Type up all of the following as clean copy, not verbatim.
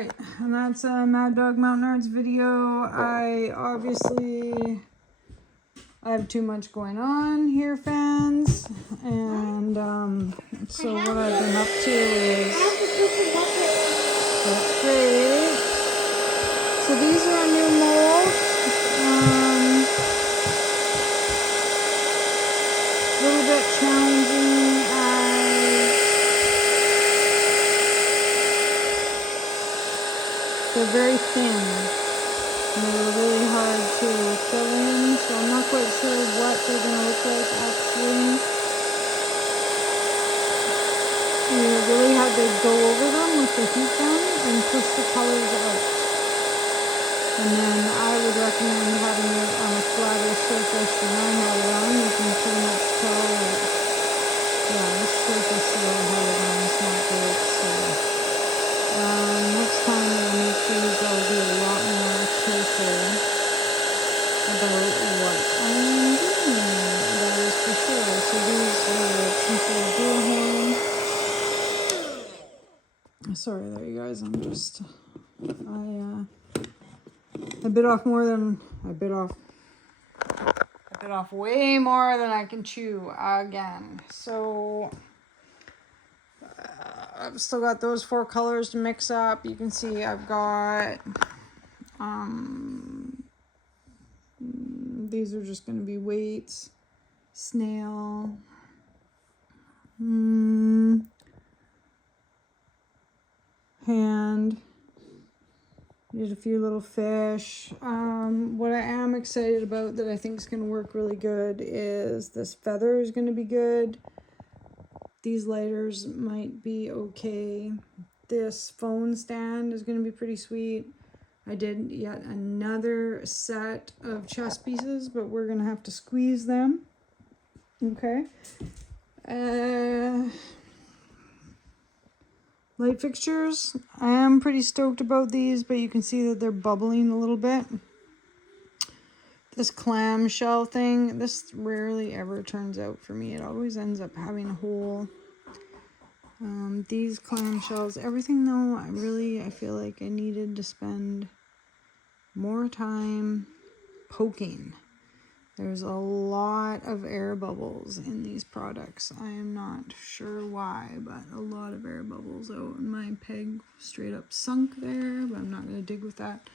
Alright, and that's a Mad Dog Mountain Arts video. I have too much going on here, fans. And so what I've been up to is... That's great. So these are our new molds. A little bit challenging. They're very thin, and they're really hard to fill in, so I'm not quite sure what they're going to look like actually. You really have to go over them with the heat gun and push the colors out. And then I would recommend having it on a flatter surface than I have it on. You can pretty much tell that, yeah, this surface that I have it on is not great, so... next time I make these, I'll be a lot more careful about what I'm doing. That is for sure. So these are some sort of glue horn. Sorry there, you guys. I'm just... I bit off more than... I bit off way more than I can chew again. So... I've still got those 4 colors to mix up. You can see I've got, these are just going to be weights, snail, hand, did a few little fish. What I am excited about that I think is going to work really good is this feather is going to be good. These lighters might be okay. This phone stand is going to be pretty sweet. I did yet another set of chess pieces, but we're going to have to squeeze them. Okay. Light fixtures. I am pretty stoked about these, but you can see that they're bubbling a little bit. This clamshell thing, this rarely ever turns out for me. It always ends up having a hole. These clamshells, everything though, I feel like I needed to spend more time poking. There's a lot of air bubbles in these products. I am not sure why, but a lot of air bubbles out, and my peg straight up sunk there, but I'm not going to dig with that.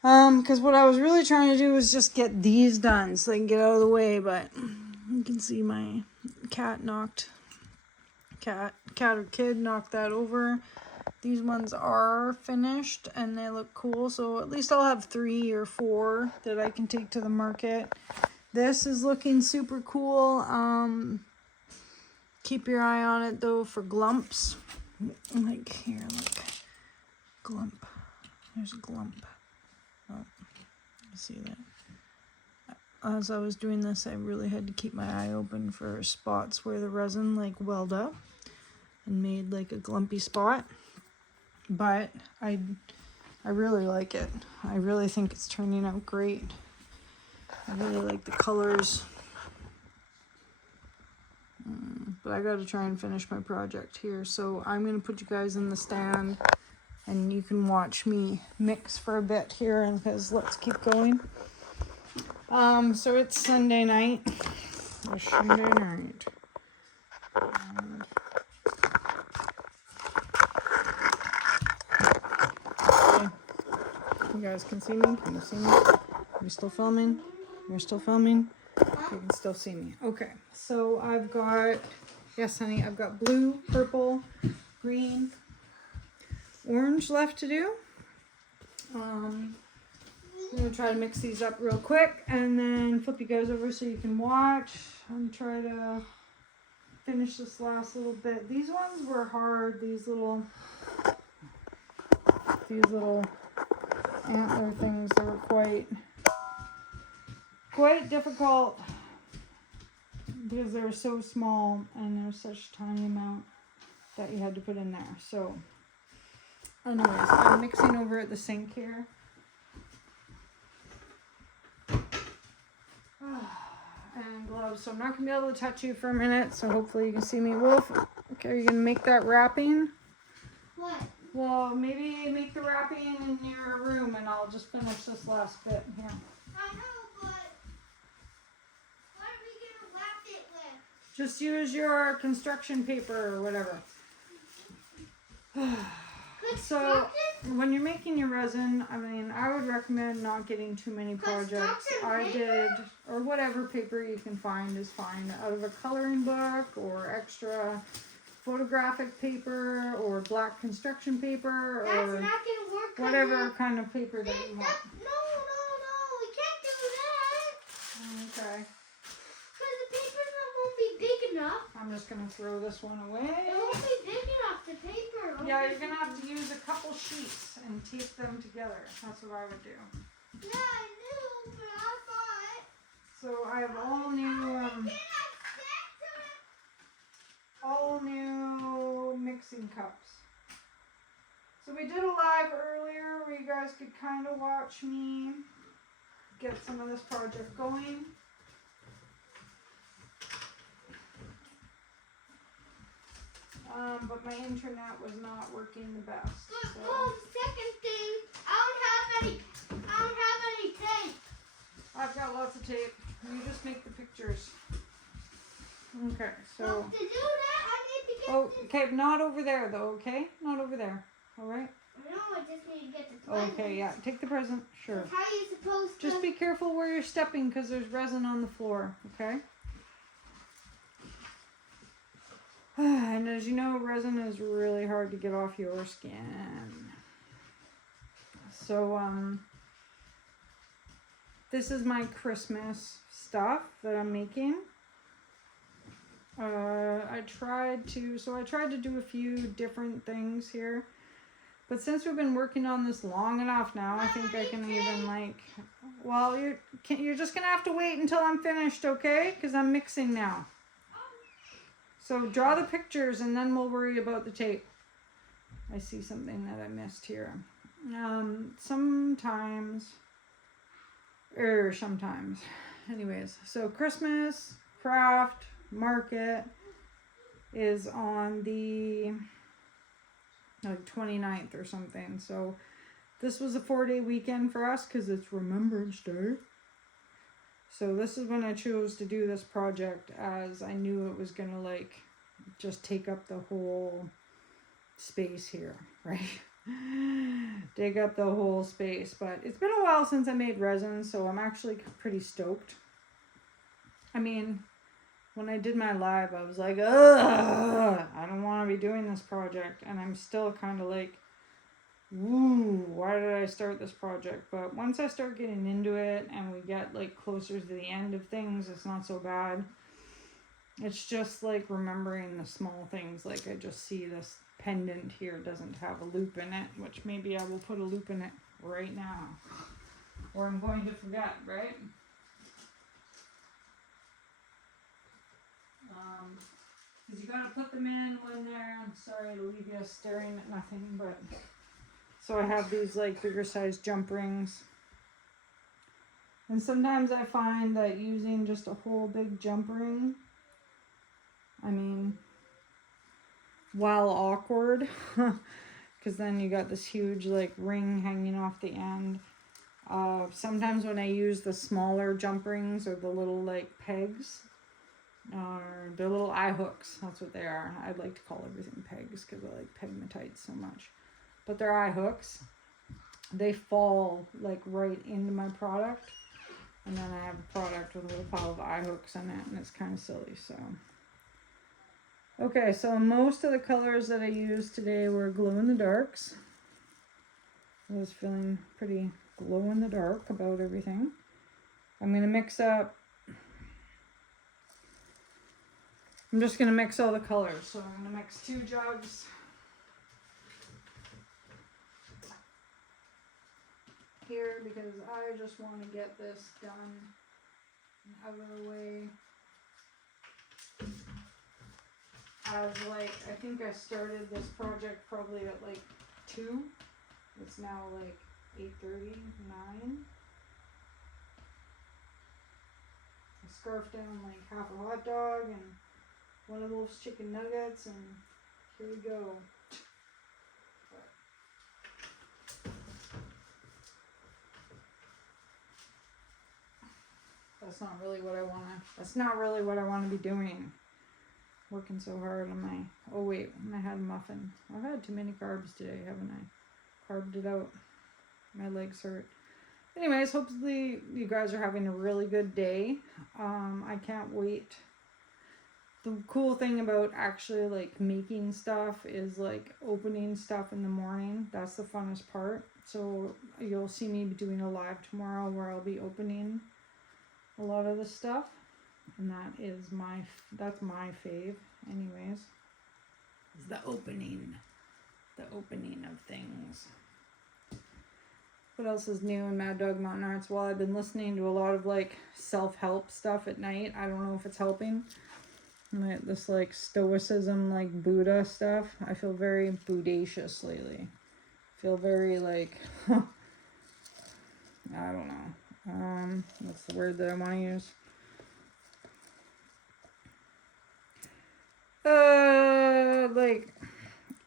Because what I was really trying to do was just get these done so they can get out of the way, but you can see my cat or kid knocked that over. These ones are finished and they look cool, so at least I'll have 3 or 4 that I can take to the market. This is looking super cool. Keep your eye on it though for glumps. Like here, look. Glump. There's a glump. Oh, you see that? As I was doing this, I really had to keep my eye open for spots where the resin like welled up and made like a glumpy spot. But I really like it. I really think it's turning out great. I really like the colors. But I gotta try and finish my project here. So I'm gonna put you guys in the stand and you can watch me mix for a bit here, because let's keep going. So it's Sunday night. It's Sunday night. And okay. You guys can see me? Can you see me? Are you still filming? You're still filming? You can still see me. Okay, so I've got, yes honey, I've got blue, purple, green, orange left to do. I'm going to try to mix these up real quick and then flip you guys over so you can watch and try to finish this last little bit. These ones were hard, these little antler things. They were quite difficult because they were so small and there's such a tiny amount that you had to put in there. So anyways, I'm mixing over at the sink here. And gloves, so I'm not gonna be able to touch you for a minute, so hopefully you can see me. Wolf, okay, are you gonna make that wrapping? What? Well, maybe make the wrapping in your room and I'll just finish this last bit here. I know, but what are we going to wrap it with? Just use your construction paper or whatever. So, when you're making your resin, I mean, I would recommend not getting too many projects. I did, or whatever paper you can find is fine, out of a coloring book or extra photographic paper or black construction paper That's or not gonna work, whatever kind of paper that you want. No, we can't do that. Okay. Because the paper won't be big enough. I'm just going to throw this one away. It won't be big enough, the paper. Yeah, you're going to have to use a couple sheets and tape them together. That's what I would do. Yeah, I knew, but I thought. So I have all new mixing cups. So we did a live earlier where you guys could kind of watch me get some of this project going. But my internet was not working the best. So. Well, second thing, I don't have any tape. I've got lots of tape. You just make the pictures. Okay, so. Well, to do that, I need to get. Oh, okay, not over there though. Okay, not over there. All right. No, I just need to get the present. Okay, yeah. Take the present. Sure. That's how you supposed to. Just be careful where you're stepping because there's resin on the floor. Okay. And as you know, resin is really hard to get off your skin. So, this is my Christmas stuff that I'm making. I tried to do a few different things here. But since we've been working on this long enough now, I think I can even well, you're just going to have to wait until I'm finished, okay? Because I'm mixing now. So draw the pictures and then we'll worry about the tape. I see something that I missed here. Sometimes. Anyways, so Christmas craft market is on the 29th or something. So this was a 4-day weekend for us because it's Remembrance Day. So this is when I chose to do this project, as I knew it was going to just take up the whole space here, right? Take up the whole space. But it's been a while since I made resin, so I'm actually pretty stoked. I mean, when I did my live, I was like, ugh, I don't want to be doing this project. And I'm still kind of like, ooh, why did I start this project? But once I start getting into it and we get closer to the end of things, it's not so bad. It's just remembering the small things. I just see this pendant here doesn't have a loop in it, which maybe I will put a loop in it right now. Or I'm going to forget, right? Because you gotta put them in when they're, I'm sorry to leave you staring at nothing, but so I have these bigger size jump rings. And sometimes I find that using just a whole big jump ring, I mean, while awkward, because then you got this huge ring hanging off the end. Sometimes when I use the smaller jump rings or the little pegs, or the little eye hooks, that's what they are. I'd like to call everything pegs because I like pegmatites so much. But they're eye hooks. They fall right into my product. And then I have a product with a little pile of eye hooks in it, and it's kind of silly, so. Okay, so most of the colors that I used today were glow-in-the-darks. I was feeling pretty glow-in-the-dark about everything. I'm going to mix up. I'm just going to mix all the colors. So I'm going to mix 2 jugs. Here, because I just want to get this done and out of the way. As I think I started this project probably at 2. It's now 8:30, 9. I scarfed down half a hot dog and one of those chicken nuggets, and here we go. But That's not really what I want to be doing. Working so hard on my, oh wait, I had a muffin. I've had too many carbs today, haven't I? Carved it out. My legs hurt. Anyways, hopefully you guys are having a really good day. I can't wait. The cool thing about actually like making stuff is like opening stuff in the morning. That's the funnest part. So you'll see me doing a live tomorrow where I'll be opening a lot of the stuff. And that's my fave anyways. Is the opening of things. What else is new in Mad Dog Mountain Arts? Well, I've been listening to a lot of like self-help stuff at night. I don't know if it's helping. This like stoicism, like Buddha stuff. I feel very Buddhacious lately. I feel very like, I don't know. What's the word that I want to use? Like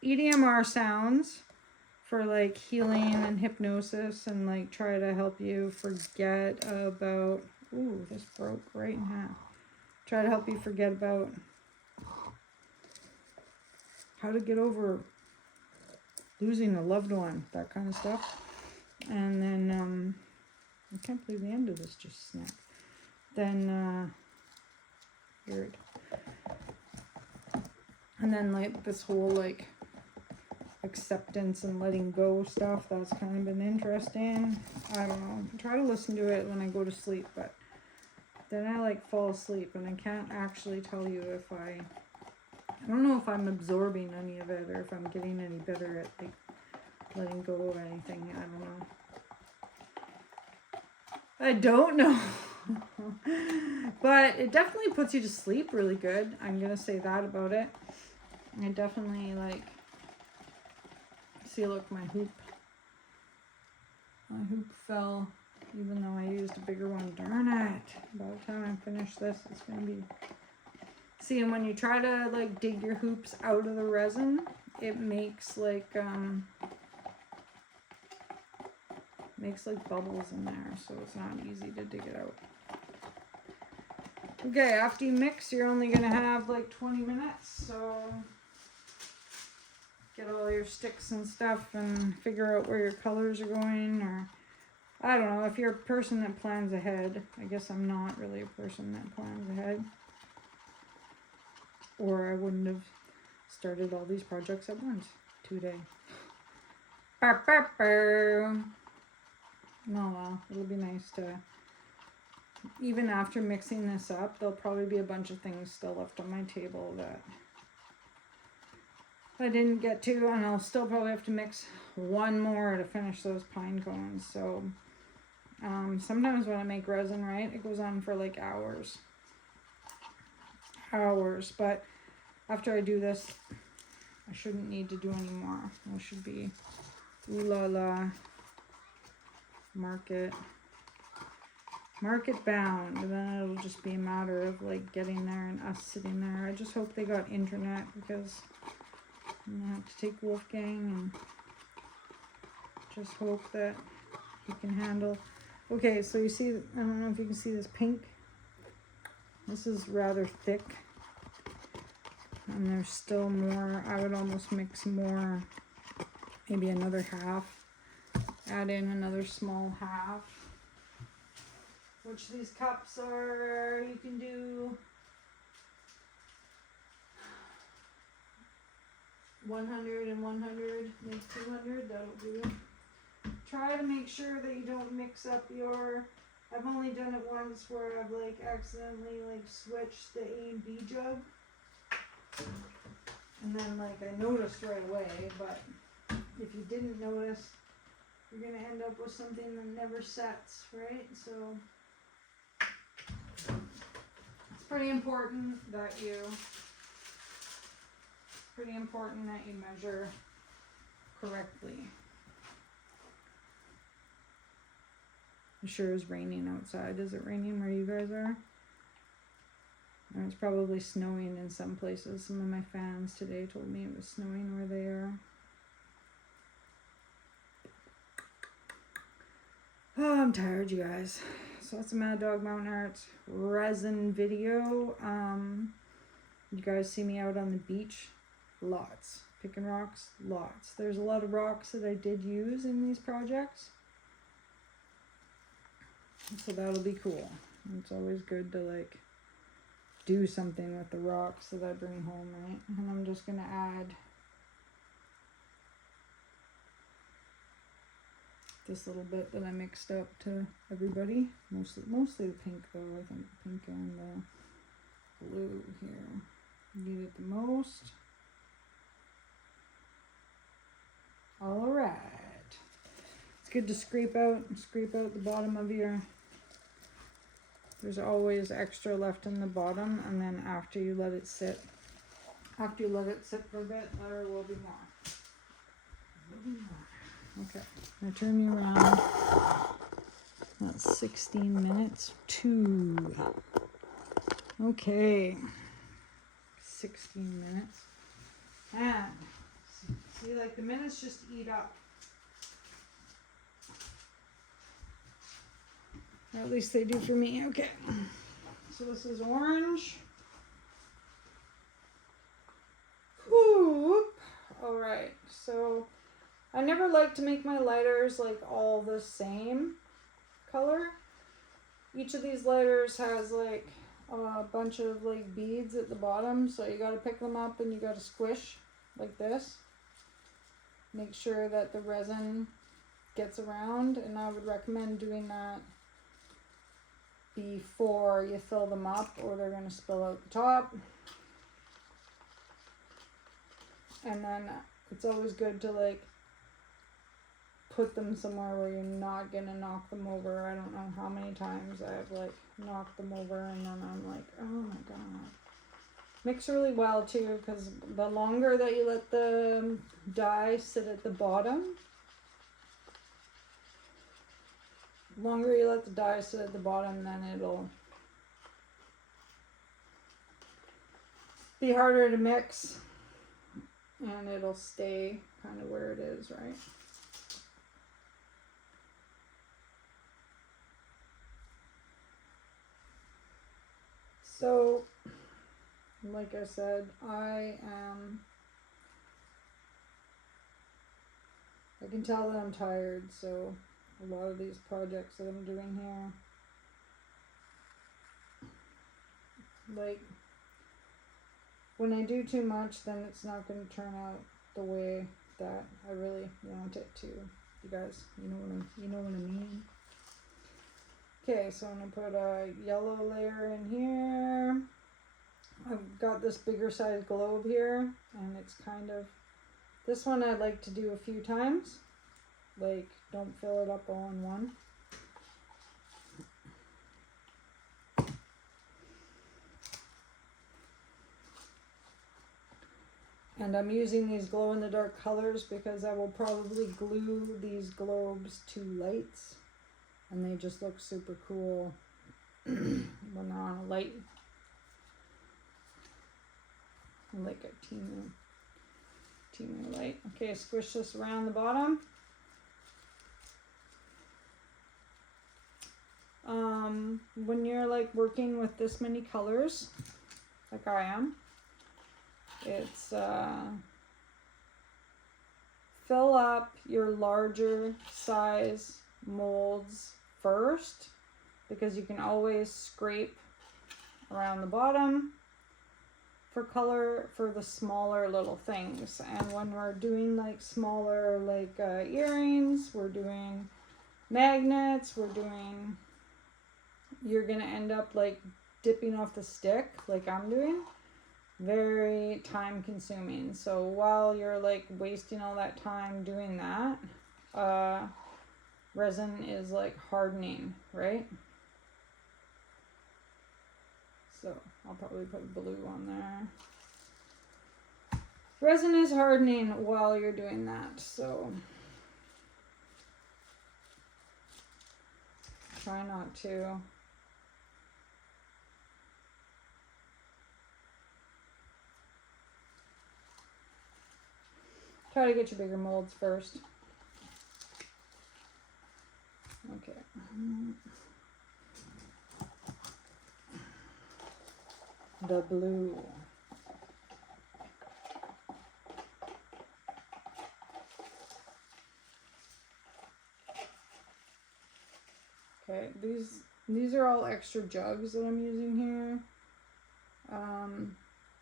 EDMR sounds for like healing and hypnosis and like try to help you forget about, ooh, this broke right in half. Try to help you forget about how to get over losing a loved one, that kind of stuff. And then, I can't believe the end of this just snapped. Then, weird. And then like this whole like acceptance and letting go stuff, that's kind of been interesting. I don't know. I try to listen to it when I go to sleep, but then I like fall asleep and I can't actually tell you if I don't know if I'm absorbing any of it or if I'm getting any better at like letting go of anything. I don't know. But it definitely puts you to sleep really good. I'm gonna say that about it. I definitely like, see, look, my hoop fell, even though I used a bigger one. Darn it. By the time I finish this, it's gonna be, see, and when you try to like dig your hoops out of the resin, it makes like bubbles in there, so it's not easy to dig it out. Okay, after you mix, you're only gonna have like 20 minutes, so get all your sticks and stuff and figure out where your colors are going, or I don't know, if you're a person that plans ahead. I guess I'm not really a person that plans ahead, or I wouldn't have started all these projects at once today. No, well, it'll be nice to, even after mixing this up, there'll probably be a bunch of things still left on my table that I didn't get to, and I'll still probably have to mix one more to finish those pine cones. So sometimes when I make resin, right, it goes on for like hours, but after I do this, I shouldn't need to do any more. I should be ooh la la market bound, and then it'll just be a matter of like getting there and us sitting there. I just hope they got internet, because I'm gonna have to take Wolfgang, and just hope that he can handle. Okay, so you see, I don't know if you can see this pink. This is rather thick, and there's still more. I would almost mix more, maybe another half, add in another small half, which these cups are, you can do 100 and 100, make 200, that'll do. Try to make sure that you don't mix up your, I've only done it once where I've like accidentally like switched the A and B jug, and then like I noticed right away, but if you didn't notice, you're gonna end up with something that never sets, right? So it's pretty important that you measure correctly. It sure is raining outside. Is it raining where you guys are? Or it's probably snowing in some places. Some of my fans today told me it was snowing where they are. Oh, I'm tired, you guys. so that's a Mad Dog Mountain Arts resin video. You guys see me out on the beach? Lots. Picking rocks? Lots. There's a lot of rocks that I did use in these projects. So that'll be cool. It's always good to like do something with the rocks that I bring home, right? And I'm just gonna add this little bit that I mixed up to everybody. Mostly the pink though. I think the pink and the blue here. Need it the most. All right. It's good to scrape out the bottom of your. There's always extra left in the bottom, and then after you let it sit for a bit, there will be more. Okay, I'm gonna turn you around. That's 16 minutes. 2. Okay. 16 minutes. And see, like the minutes just eat up. Or at least they do for me. Okay. So this is orange. Whoop. All right. So I never like to make my lighters like all the same color. Each of these lighters has like a bunch of like beads at the bottom, so you got to pick them up and you got to squish like this. Make sure that the resin gets around, and I would recommend doing that before you fill them up or they're going to spill out the top. And then it's always good to like put them somewhere where you're not going to knock them over. I don't know how many times I've like knocked them over and then I'm like, oh my god. Mix really well too, because the longer that you let the dye sit at the bottom, then it'll be harder to mix and it'll stay kind of where it is, right? So, like I said, I can tell that I'm tired, so a lot of these projects that I'm doing here, like, when I do too much, then it's not going to turn out the way that I really want it to. You guys, you know what I mean? Okay, so I'm going to put a yellow layer in here. I've got this bigger size globe here, and it's kind of, this one I like to do a few times. Like, don't fill it up all in one. And I'm using these glow-in-the-dark colors because I will probably glue these globes to lights. And they just look super cool when they're on a light. Like a teeny light. Okay, squish this around the bottom. When you're like working with this many colors, like I am, it's fill up your larger size molds first, because you can always scrape around the bottom for color for the smaller little things. And when we're doing like smaller like earrings, we're doing magnets, you're gonna end up like dipping off the stick like I'm doing. Very time consuming. So while you're like wasting all that time doing that, resin is like hardening, right? So I'll probably put blue on there. Resin is hardening while you're doing that, so try not to. Try to get your bigger molds first. Okay. the blue. Okay, these are all extra jugs that I'm using here.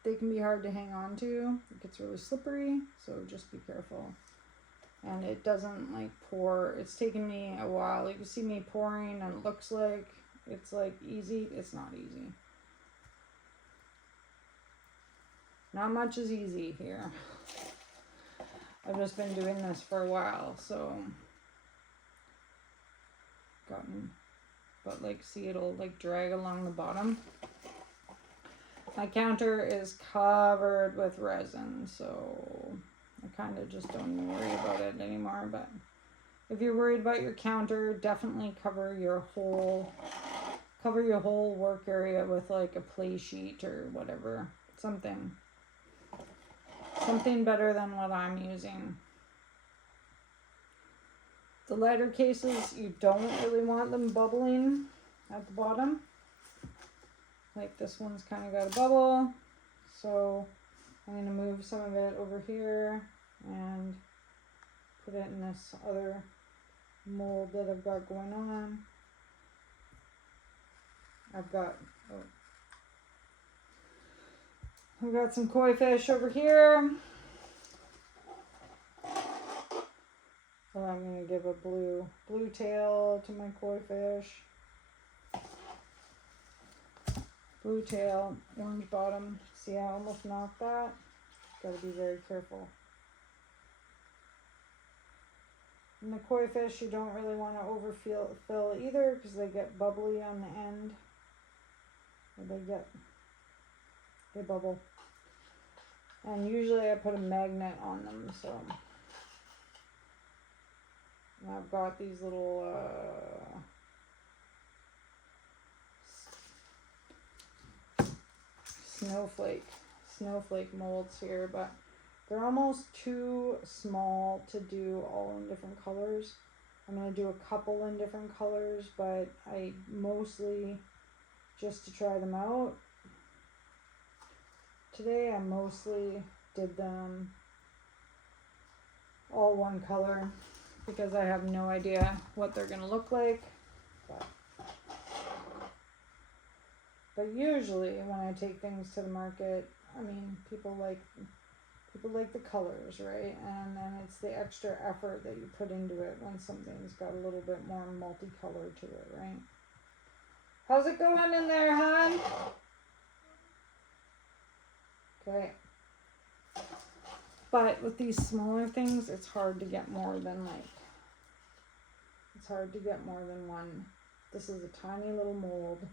They can be hard to hang on to. It gets really slippery, so just be careful. And it doesn't like pour. It's taken me a while. You can see me pouring and it looks like it's like easy. It's not easy. Not much is easy here. I've just been doing this for a while, so but like see, it'll like drag along the bottom. My counter is covered with resin, so I kind of just don't even worry about it anymore. But if you're worried about your counter, definitely cover your whole work area with like a play sheet or whatever, something better than what I'm using. The lighter cases, you don't really want them bubbling at the bottom. Like this one's kind of got a bubble, so I'm going to move some of it over here and put it in this other mold that I've got going on. I've got some koi fish over here. So I'm going to give a blue tail to my koi fish. Blue tail, orange bottom. See, I almost knocked that. Got to be very careful. And the koi fish, you don't really want to overfill either because they get bubbly on the end. Or they bubble. And usually I put a magnet on them, so. And I've got these little snowflake molds here, but they're almost too small to do all in different colors. I'm going to do a couple in different colors, but I mostly, just to try them out, today I mostly did them all one color because I have no idea what they're going to look like. But usually when I take things to the market, I mean, people like the colors, right? And then it's the extra effort that you put into it when something's got a little bit more multicolored to it, right? How's it going in there, hon? Okay. But with these smaller things, it's hard to get more than one. This is a tiny little mold.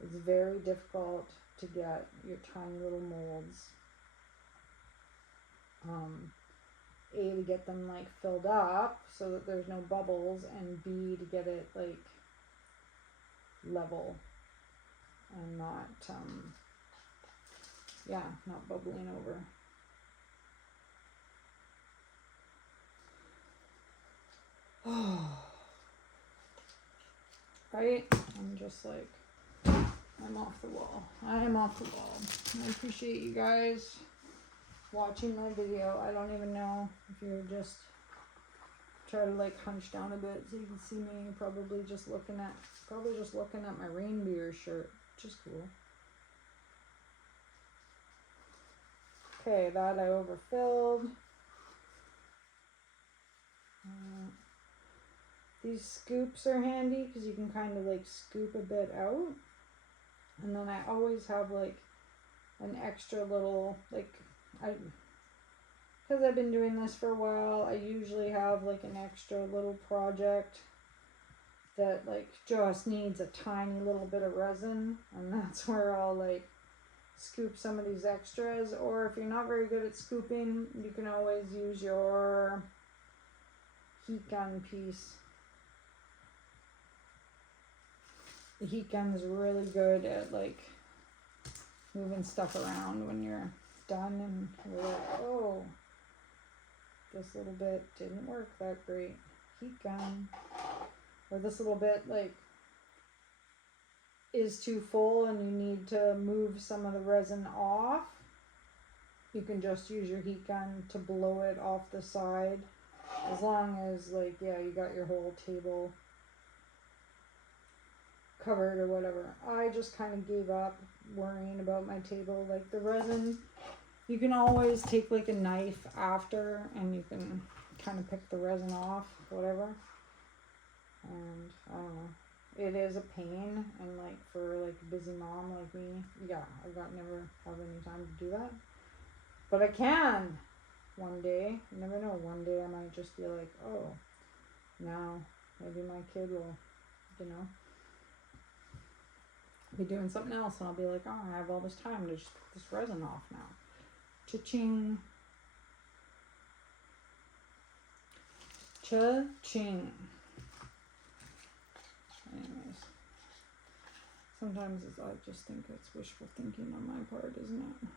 It's very difficult to get your tiny little molds. A, to get them like filled up so that there's no bubbles, and B, to get it like level and not bubbling over. Right? I'm just like, I'm off the wall. I am off the wall. I appreciate you guys watching my video. I don't even know if you're just try to like hunch down a bit so you can see me. Probably just looking at my reindeer shirt, which is cool. Okay, that I overfilled. These scoops are handy because you can kind of like scoop a bit out. And then I always have like an extra little, like, because I've been doing this for a while, I usually have like an extra little project that like just needs a tiny little bit of resin, and that's where I'll like scoop some of these extras. Or if you're not very good at scooping, you can always use your heat gun piece. The heat gun is really good at like moving stuff around when you're done and you're like, oh, this little bit didn't work that great. Heat gun. Or this little bit, like, is too full and you need to move some of the resin off, you can just use your heat gun to blow it off the side. As long as, like, yeah, you got your whole table covered or whatever. I just kind of gave up worrying about my table. Like, the resin, you can always take like a knife after and you can kind of pick the resin off, whatever. And I don't know. It is a pain, and like for like a busy mom like me, yeah, I've got never have any time to do that. But I can one day. You never know. One day I might just be like, oh, now maybe my kid will, you know, be doing something else, and I'll be like, oh, I have all this time to just put this resin off now. Cha-ching. Cha-ching. Anyways. Sometimes I just think it's wishful thinking on my part, isn't it?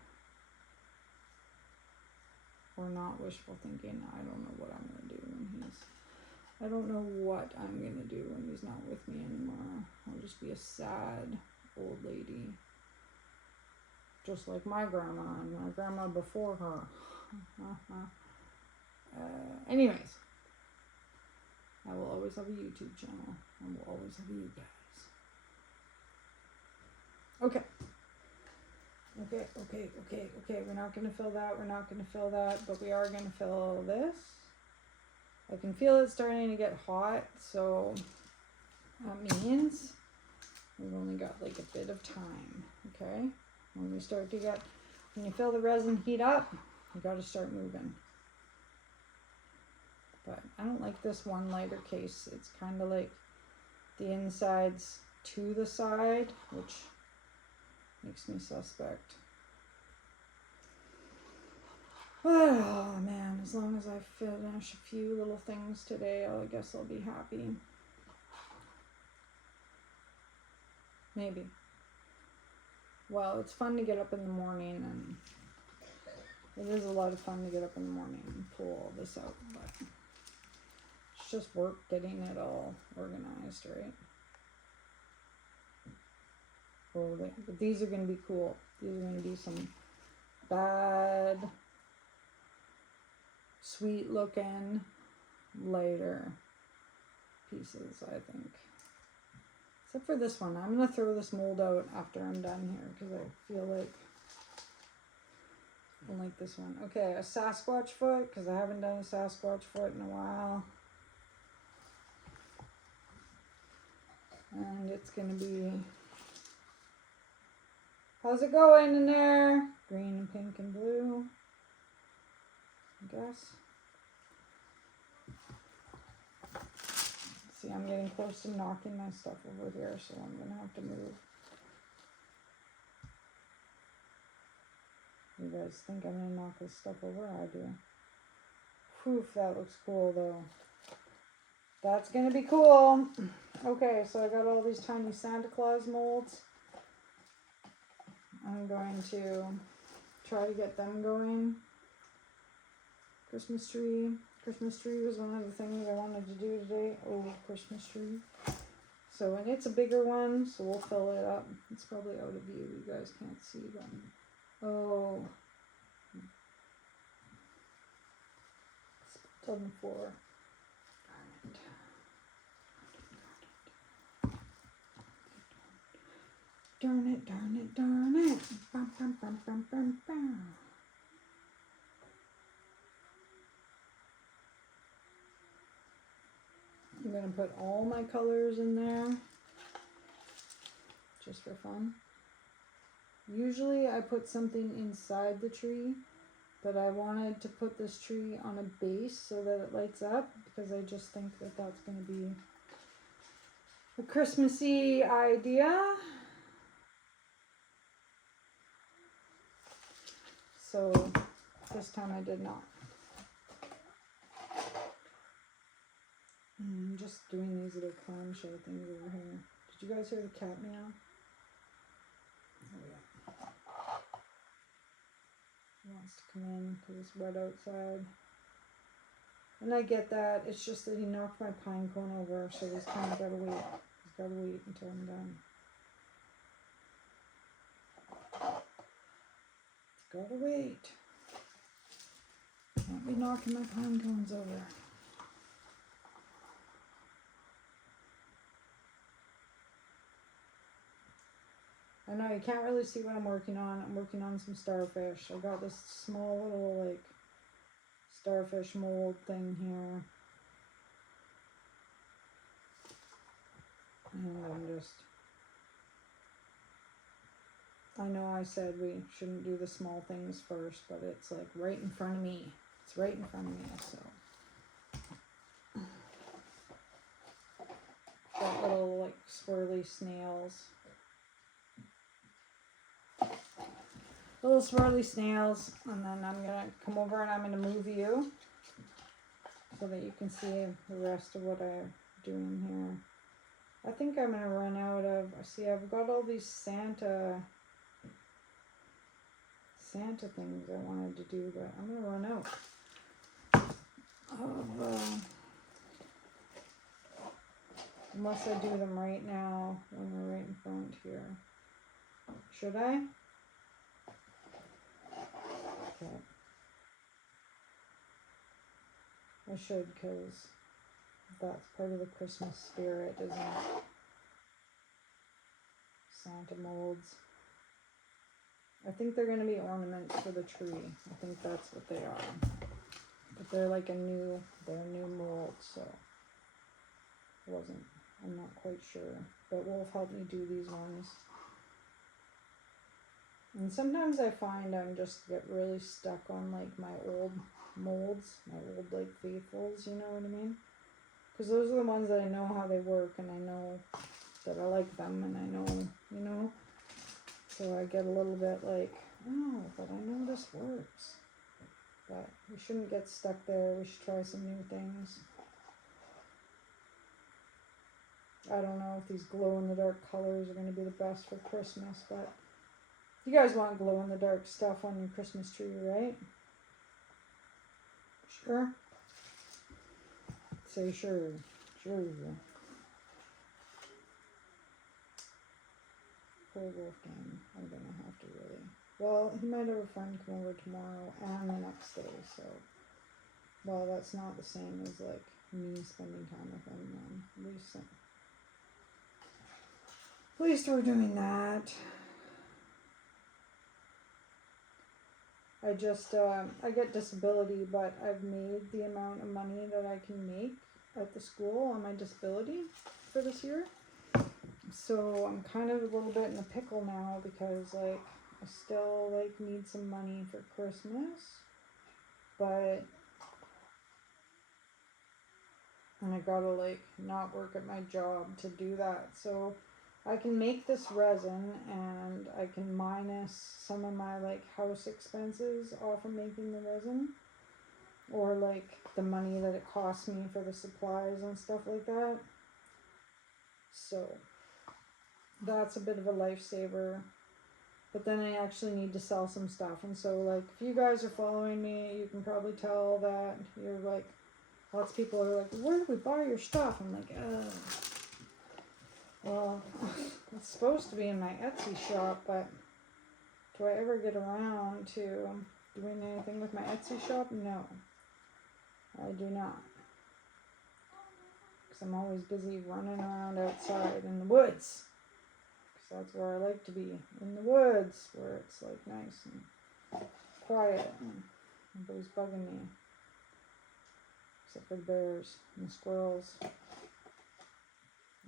Or not wishful thinking. I don't know what I'm going to do when I don't know what I'm going to do when he's not with me anymore. I'll just be a sad old lady. Just like my grandma and my grandma before her. Anyways. I will always have a YouTube channel. I will always have you guys. Okay. We're not going to fill that. But we are going to fill this. I can feel it starting to get hot. So that means we've only got like a bit of time. Okay. When you feel the resin heat up, you got to start moving. But I don't like this one lighter case. It's kind of like the insides to the side, which makes me suspect. Oh man, as long as I finish a few little things today, I guess I'll be happy. Maybe. Well, it's fun to get up in the morning, and it is a lot of fun to get up in the morning and pull all this out, but it's just work getting it all organized, right? Oh, but these are going to be cool. These are going to be some bad, sweet looking, lighter pieces, I think. Except for this one. I'm going to throw this mold out after I'm done here because I feel like I don't like this one. Okay, a Sasquatch foot, because I haven't done a Sasquatch foot in a while. And it's going to be... How's it going in there? Green and pink and blue, I guess. See, I'm getting close to knocking my stuff over here, so I'm going to have to move. You guys think I'm going to knock this stuff over? I do. Poof, that looks cool, though. That's going to be cool. Okay, so I got all these tiny Santa Claus molds. I'm going to try to get them going. Christmas tree. Christmas tree was one of the things I wanted to do today. Oh, Christmas tree. So, and it's a bigger one, so we'll fill it up. It's probably out of view. You guys can't see them. Oh. It's on the floor. Darn it. Darn it. Bum, bum, bum, bum, bum, bum. I'm going to put all my colors in there, just for fun. Usually I put something inside the tree, but I wanted to put this tree on a base so that it lights up, because I just think that that's going to be a Christmassy idea. So this time I did not. I'm just doing these little clamshell things over here. Did you guys hear the cat meow? Oh yeah. He wants to come in because it's wet outside. And I get that. It's just that he knocked my pine cone over, so he's kind of got to wait. He's got to wait until I'm done. Gotta wait. Can't be knocking my pine cones over. I know you can't really see what I'm working on. I'm working on some starfish. I got this small little like starfish mold thing here. And I know I said we shouldn't do the small things first, but it's like right in front of me. It's right in front of me, so. Got little like swirly snails. Little swirly snails, and then I'm gonna come over and I'm gonna move you so that you can see the rest of what I'm doing here. I think I'm gonna run out of, see, I've got all these Santa things I wanted to do, but I'm gonna run out of, unless I do them right now when we're right in front here. Should I? Okay. I should, because that's part of the Christmas spirit, isn't it? Santa molds. I think they're going to be ornaments for the tree. I think that's what they are. But they're like they're new molds, so I'm not quite sure. But Wolf helped me do these ones. And sometimes I find I'm just get really stuck on like my old molds, my old like faithfuls, you know what I mean? Because those are the ones that I know how they work, and I know that I like them, and I know, you know. So I get a little bit like, oh, but I know this works. But we shouldn't get stuck there. We should try some new things. I don't know if these glow-in-the-dark colors are going to be the best for Christmas, but you guys want glow-in-the-dark stuff on your Christmas tree, right? Sure? Say sure. Sure. Poor Wolfgang. I'm going to have to really... Well, he might have a friend come over tomorrow and the next day, so... Well, that's not the same as, like, me spending time with him then. At least we're doing that. I just, I get disability, but I've made the amount of money that I can make at the school on my disability for this year. So I'm kind of a little bit in a pickle now because, like, I still, like, need some money for Christmas. But, and I gotta, like, not work at my job to do that. So I can make this resin and I can minus some of my like house expenses off of making the resin, or like the money that it costs me for the supplies and stuff like that. So that's a bit of a lifesaver, but then I actually need to sell some stuff. And so like if you guys are following me, you can probably tell that you're like, lots of people are like, where do we buy your stuff? I'm like, well, it's supposed to be in my Etsy shop, but do I ever get around to doing anything with my Etsy shop? No, I do not. Because I'm always busy running around outside in the woods. Because that's where I like to be, in the woods, where it's like nice and quiet and nobody's bugging me. Except for the bears and the squirrels.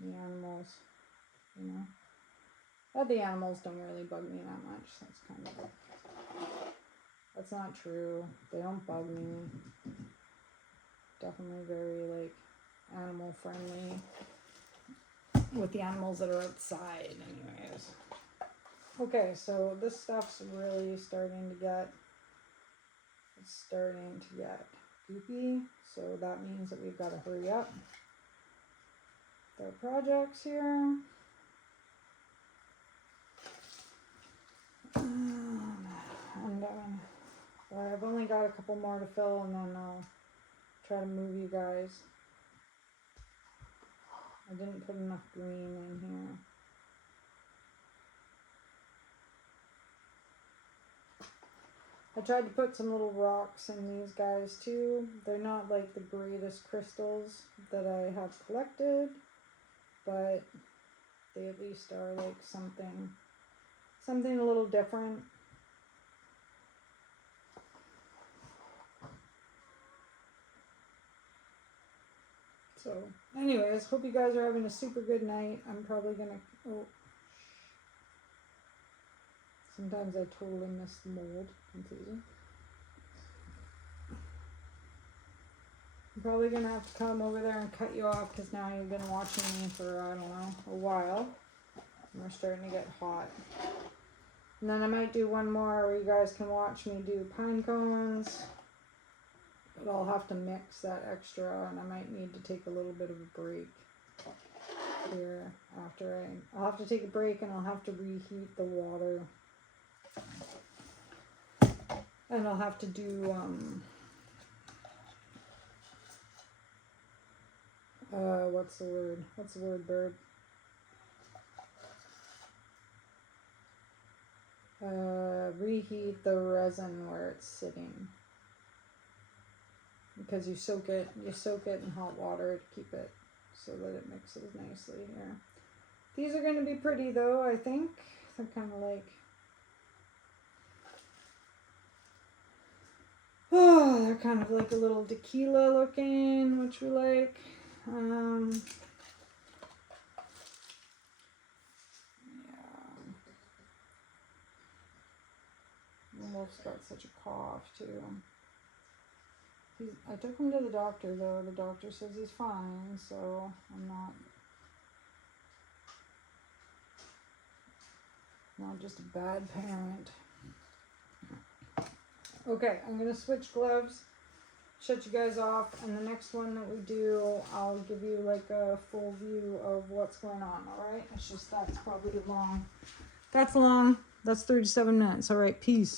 The animals, you know. But the animals don't really bug me that much. That's kind of... That's not true. They don't bug me. Definitely very, like, animal friendly. With the animals that are outside, anyways. Okay, so this stuff's really starting to get... It's starting to get goopy. So that means that we've got to hurry up with our projects here. And I've only got a couple more to fill, and then I'll try to move you guys. I didn't put enough green in here. I tried to put some little rocks in these guys too. They're not like the greatest crystals that I have collected, but they at least are like something a little different. So anyways, hope you guys are having a super good night. I'm probably gonna, oh, sometimes I totally miss the mold completely. I'm probably gonna have to come over there and cut you off because now you've been watching me for, I don't know, a while. And we're starting to get hot. And then I might do one more where you guys can watch me do pine cones. But I'll have to mix that extra and I might need to take a little bit of a break here after I'll have to take a break and I'll have to reheat the water. And I'll have to do, what's the word? What's the word, bird? Reheat the resin where it's sitting. Because you soak it in hot water to keep it so that it mixes nicely here. These are going to be pretty though, I think. They're kind of like, oh, they're kind of like a little tequila looking, which we like. Yeah. Wolf's got such a cough too. I took him to the doctor though. The doctor says he's fine, so I'm not just a bad parent. Okay, I'm gonna switch gloves, shut you guys off, and the next one that we do, I'll give you like a full view of what's going on, alright? It's just that's probably long. That's long. That's 37 minutes. Alright, peace.